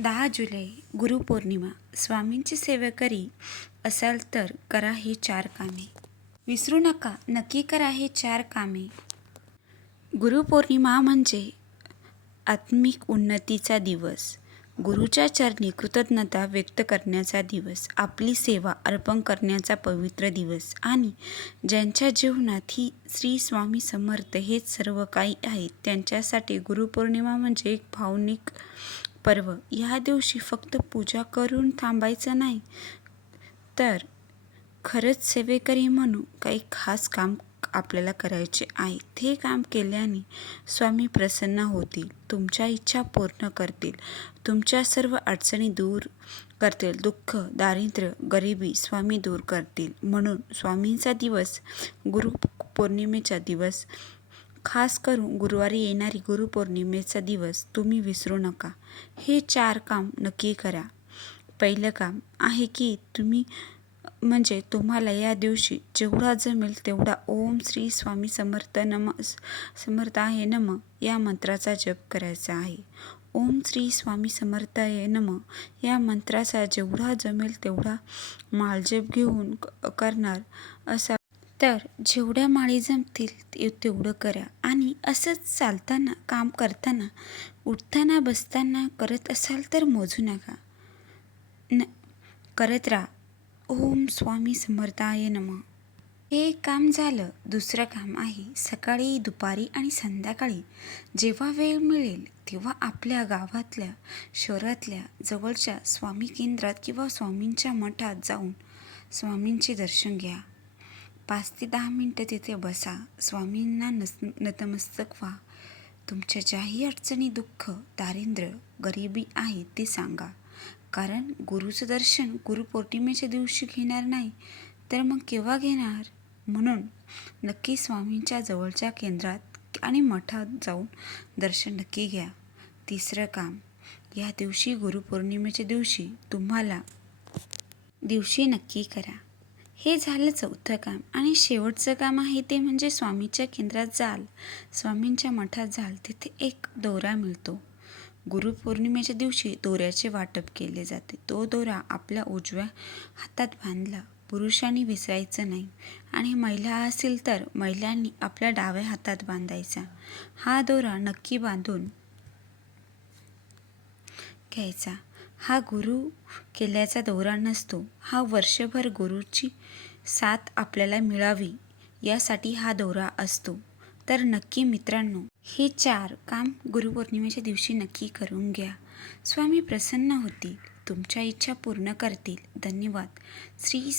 दहा जुलै गुरुपौर्णिमा. स्वामींची सेवेकरी असाल तर करा ही चार कामे. विसरू नका नक्की करा हे चार कामे. गुरुपौर्णिमा म्हणजे आत्मिक उन्नतीचा दिवस. गुरुच्या चरणी कृतज्ञता व्यक्त करण्याचा दिवस. आपली सेवा अर्पण करण्याचा पवित्र दिवस. आणि ज्यांच्या जीवनात ही श्री स्वामी समर्थ हेच सर्व काही आहेत त्यांच्यासाठी गुरुपौर्णिमा म्हणजे एक भावनिक पर्व. या दिवशी फक्त पूजा करून थांबायचं नाही तर खरंच सेवेकरी म्हणून काही खास काम आपल्याला करायचे आहे. ते काम केल्याने स्वामी प्रसन्न होतील तुमच्या इच्छा पूर्ण करतील तुमच्या सर्व अडचणी दूर करतील दुःख दारिद्र्य गरिबी स्वामी दूर करतील. म्हणून स्वामींचा दिवस गुरु पौर्णिमेचा दिवस खास करून गुरुवारी येणारी गुरुपौर्णिमेचा दिवस तुम्ही विसरू नका. हे चार काम नक्की करा. पहिलं काम आहे की तुम्ही म्हणजे तुम्हाला या दिवशी जेवढा जमेल तेवढा ओम श्री स्वामी समर्थ नम समर्थ आहे नम या मंत्राचा जप करायचा आहे. ओम श्री स्वामी समर्थ आहे नम या मंत्राचा जेवढा जमेल तेवढा माळजप घेऊन करणार असा तर जेवढ्या माळी जमतील तेवढं करा. आणि असंच चालताना काम करताना उठताना बसताना करत असाल तर मोजू नका. न करत राहा. ओम स्वामी समर्थाय नम. हे काम झालं दुसरं काम आहे. सकाळी दुपारी आणि संध्याकाळी. जेव्हा वेळ मिळेल तेव्हा आपल्या गावातल्या शहरातल्या जवळच्या स्वामी केंद्रात किंवा स्वामींच्या मठात जाऊन स्वामींचे दर्शन घ्या. पाच ते दहा मिनटं तिथे बसा. स्वामींना नस नतमस्तक व्हा. तुमच्या ज्याही अडचणी दुःख दारिद्र्य गरिबी आहे ते सांगा. कारण गुरुचं दर्शन गुरुपौर्णिमेच्या दिवशी घेणार नाही तर मग केव्हा घेणार? म्हणून नक्की स्वामींच्या जवळच्या केंद्रात आणि मठात जाऊन दर्शन नक्की घ्या. तिसरं काम या दिवशी गुरुपौर्णिमेच्या दिवशी तुम्हाला दिवशी नक्की करा. हे झालं चौथं काम. आणि शेवटचं काम आहे ते म्हणजे स्वामीच्या केंद्रात जाल. स्वामींच्या मठात जाल. तिथे एक दोरा मिळतो. गुरुपौर्णिमेच्या दिवशी दोऱ्याचे वाटप केले जाते. तो दोरा आपल्या उजव्या हातात बांधला. पुरुषांनी विसरायचं नाही. आणि महिला असेल तर महिलांनी आपल्या डाव्या हातात बांधायचा. हा दोरा नक्की बांधून घ्यायचा. हा गुरु केल्याचा दौरा नसतो. हा वर्षभर गुरुची साथ आपल्याला मिळावी यासाठी हा दौरा असतो. तर नक्की मित्रांनो हे चार काम गुरुपौर्णिमेच्या दिवशी नक्की करून घ्या. स्वामी प्रसन्न होतील तुमच्या इच्छा पूर्ण करतील. धन्यवाद. श्री